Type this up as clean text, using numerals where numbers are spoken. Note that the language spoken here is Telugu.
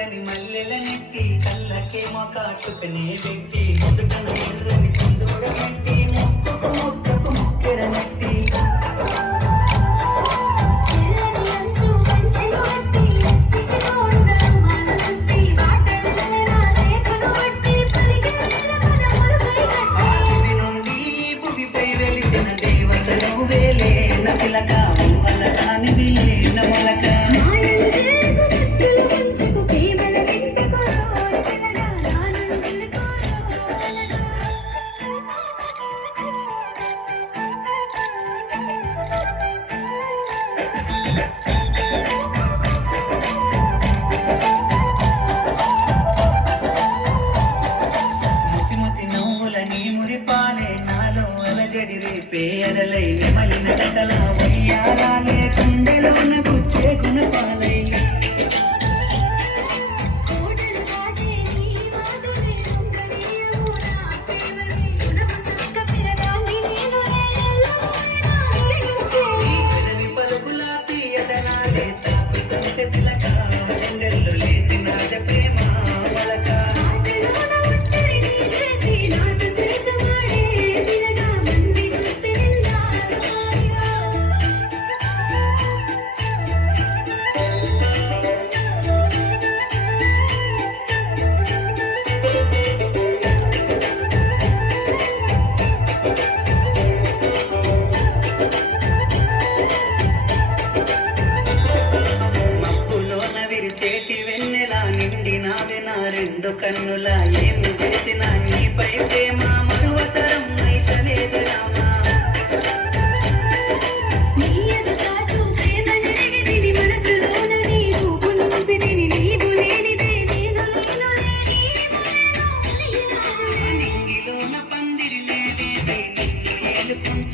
తెల్లని మల్లెల నెట్టి కళ్ళకేమో కాటుకనే పెట్టి మొదటన ఎర్రని సింధూర నెట్టి మొక్కకు మొక్కకు మొక్కెర నెట్టి నసిలక వలకాని విలీన మొలక ముసి ముసి నవ్వులని మురిపాలే నాలో అలజడి రేపే అలలై నెమలి నడకల వయ్యారాలే కుండెలోన గుచ్చే గుణపాలై పలుకులా తీయదనాలే తాకుతుంటే సిలక గుండెల్లో లేసినాద ప్రేమ వలక సేటి వెన్నెల నిండినావే నా రెండు కన్నుల ఏమి చేసిన నీపై ప్రేమ మరువతరం అయితలేదు రామా నింగిలోన పందిరిలే వేసి నిన్ను ఏలుకుంటూ